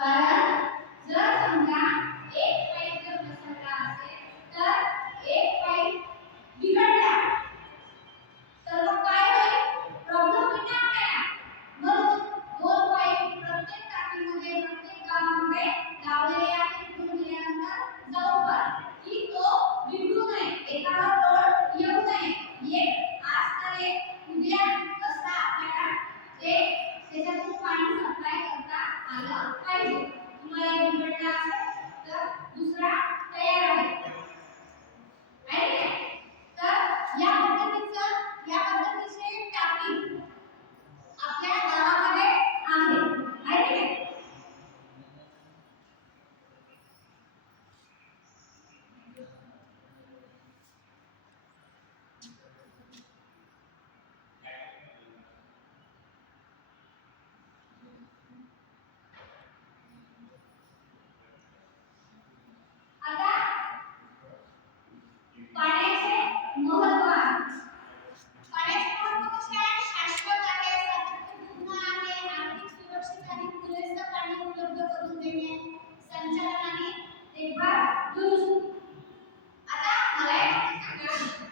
Para आला पाहिजे तुम्हाला एक म्हटलं असेल Thank you.